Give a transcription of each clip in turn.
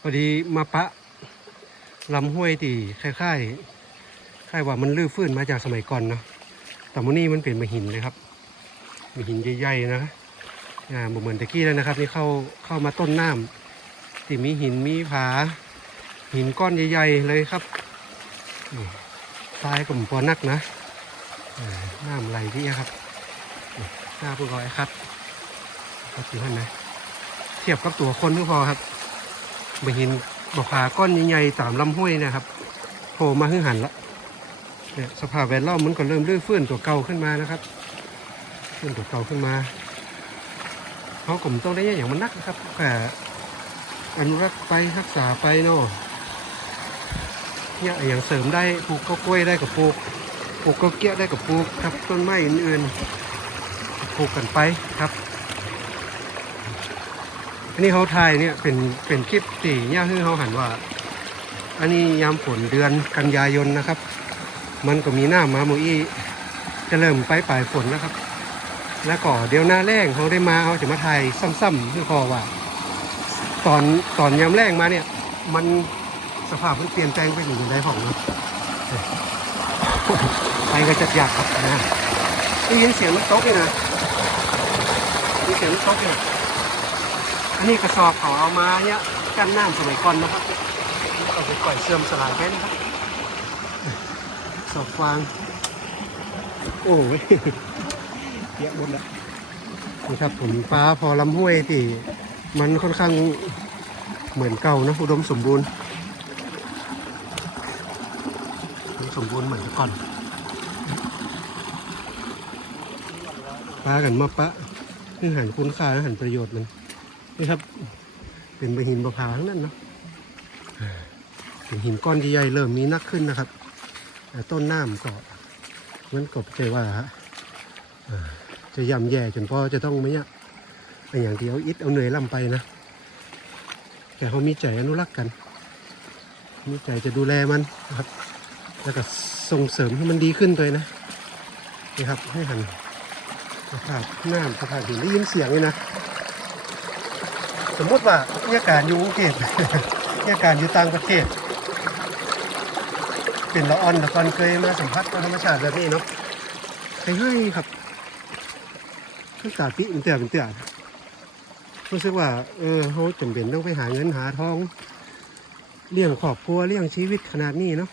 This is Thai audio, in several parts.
พอดีมาปะลำห้วยที่คล้ายๆคล้ายว่ามันลื้อฟื้นมาจากสมัยก่อนเนาะแต่มนี้มันเป็นมาหินเลยครับมาหินใหญ่ๆนะอ่าบ่เหมือนตะกี้แล้วนะครับ นี่เข้าเข้ามาต้นน้ำที่มีหินมีผา หินก้อนใหญ่ ๆ เลยครับนี่ทรายก็มพอนักนะน้ำไหลที่ครับหน้าพวกร้อยครับก็ถือว่านะเทียบกับตัวคนก็พอครับ มาเหินบกผาก้อนใหญ่ๆตามลำห้วยนะครับโผล่มาขึ้นหันละเนี่ยสภาพแวดล้อมมันก็เริ่มรื้อฟื้นตัวเก่าขึ้นมานะครับฟื้นตัวเก่าขึ้นมาเขากลุ่มต้องได้อย่างมันนักนะครับแต่อนุรักษ์ไปรักษาไปเนาะเนี่ยอย่างเสริมได้ปลูกก็กล้วยได้กับปลูกปลูกก็เกี้ยได้กับปลูกครับต้นไม้อื่นๆปลูกกันไปครับ อันนี้เขาถ่ายเนี่ยเป็นเป็นคลิปที่เนี่ยคือเขาหันว่า อันนี้ยามฝนเดือนกันยายนนะครับ มันก็มีหน้ามาโมอีจะเริ่มไปปลายฝนแล้วครับ แล้วก็เดี๋ยวหน้าแรงเขาได้มาเขาจะมาถ่ายซ้ำๆคือพอว่า ตอนตอนยามแรงมาเนี่ย มันสภาพมันเปลี่ยนแปลงไปอยู่ในห้องนะไปก็จะยากครับนะได้ยินเสียงมันตกเลยนะมีเสียงมันตกเลย นนี้กระสอบเขาเอามาเนี่ยกันน้ำสมัยก่อนนะครับเอาไปปล่อยเสื่อมสลายไปนะครับสอบฟาง โอ้ยเยอะหมดละนี่ครับผมฟ้าพอลำห้วยที่มันค่อนข้างเหมือนเก่านะอุดมสมบูรณ์สมบูรณ์เหมือนก่อนปลากันมาปะเรื่องหันคุณค่าและหันประโยชน์มัน นี่ครับ เป็นใบหินบะพร้าทั้งนั้นเนาะเป็นหินก้อนใหญ่ๆเริ่มมีนักขึ้นนะครับต้นน้ำก็มันก็ใจว่าฮะอ่าจะย่ำแย่จนพ่อจะต้องไม่เนี่ยไอ้อย่างที่เอาอิดเอาเหนื่อยล่ำไปนะ แต่เขามีใจอนุรักษ์กัน มีใจจะดูแลมันนะครับ แล้วก็ส่งเสริมให้มันดีขึ้นเลยนะนี่ครับให้หันสภาพน้ำสภาพหินได้ยินเสียงเลยนะ สมมติว่าเนี่ยการอยู่กรุงเทพเนี่ยการอยู่ต่างประเทศ เป็นละออนละกอนเคยมาสัมผัสกับธรรมชาติแบบนี้เนาะเคยให้ครับขึ้นตาปิเป็นเตือเป็นเตือรู้สึกว่าเออเขาจำเป็นต้องไปหาเงินหาทองเลี้ยงครอบครัวเลี้ยงชีวิตขนาดนี้เนาะ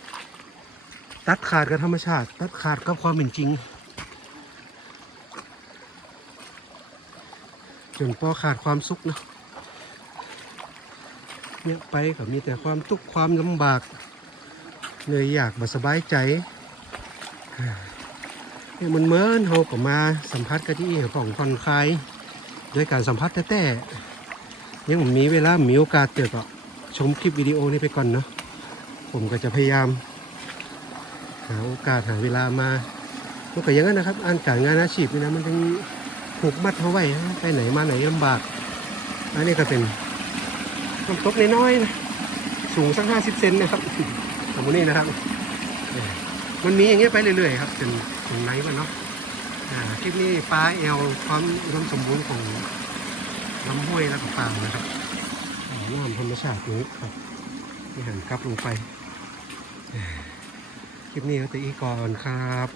ตัดขาดกับธรรมชาติ ตัดขาดกับความเป็นจริง จนพอขาดความสุขเนาะ เนี่ยไปก็มีแต่ความทุกข์ความลำบากเหนื่อยอยากบ่สบายใจเนี่ยมันเหมือนเขาก็มาสัมผัสกับที่ของผ่อนคลายด้วยการสัมผัสแต้ๆยังผมมีเวลามีโอกาสเจอก็ชมคลิปวิดีโอนี้ไปก่อนเนาะผมก็จะพยายาม หาโอกาสหาเวลามามันก็อย่างนั้นนะครับอ่านการงานอาชีพนี่นะมันต้องผูกมัดเขาไว้ไปไหนมาไหนลำบากอันนี้ก็เป็น น้ำตกน้อยๆนะสูงสักห้าสิบเซนนะครับสมมตินี่นะครับมันมีอย่างเงี้ยไปเรื่อยๆครับจนถึงไหนวะเนาะคลิปนี้ปลาแอลความอุดมสมบูรณ์ของลำห้วยและปลานะครับอ่าน้ำธรรมชาตินี้ครับที่หันกลับลงไป คลิปนี้ก็จะอีกก่อนครับ